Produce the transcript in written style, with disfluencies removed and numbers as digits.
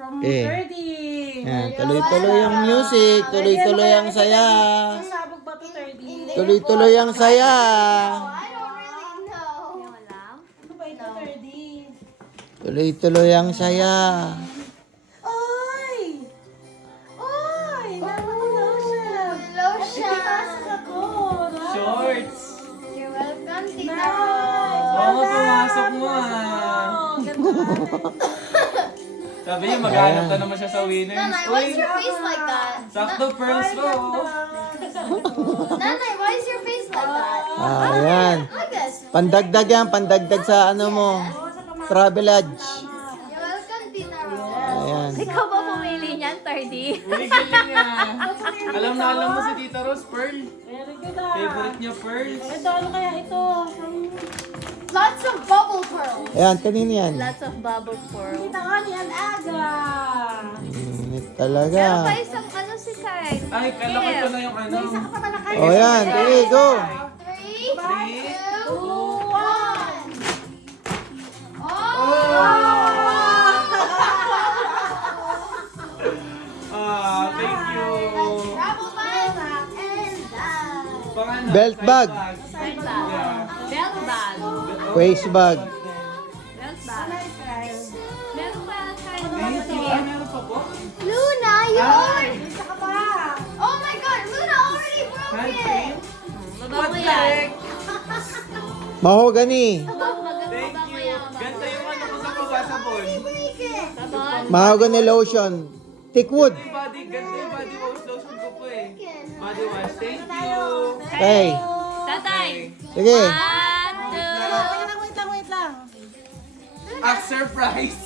From Eh. 30. Yan, tuloy-tuloy ang music, tuloy-tuloy ang saya. Sabog ba to 30? Tuloy-tuloy ang saya. I don't really know. Ano ba ito 30? Tuloy-tuloy ang saya. Oy! Oy! Lotion! Lotion. Ipasok ako. Shorts! You're welcome, Tita Nice! Oo, pumasok mo ah. Oh, ganda. Sabi niya, maghanap na naman siya sa winners. Nanay, why is your face like that? Sakto pearls mo. Nanay, why is your face like that? Ayan. Like this. Pandagdag yan, pandagdag sa ano mo. Travelage. You're welcome, Tita Rose. Ayan. Ikaw ba pumili niyan, 30? Really galing niya. Alam na alam mo si Tita Rose, Pearl. Very good Favorite niya, pearls. Ito, ano kaya ito? Lots of bubble pearls. Ayan, kanina yan. Lots of bubble pearl. Kita ka ni Aga. Init talaga. Meron pa isang ano si Kai. Ay, kalaki ko na yung ano. May isa ka pa pala kayo. O yan, sige, go. 3, 2, 1. Ah, thank you. Travel bag and bag. Pang ano? Belt bag. Belt bag. Belt bag. Waist bag. Belt bag. Meron pa Kai. Meron pa po? Luna, you already. Isa ka pa. Oh my God, Luna already broke Hand it. cream? Mabango yan. Mahogany. Thank you. Ganda yung ano ko sa pabasabon. Break it. Babon. Mahogany lotion. Thickwood. Ganda yung body wash lotion ko po eh. Body wash. Thank you. Okay. Tatay. Sige. 1, 2, Wait lang. Act surprise.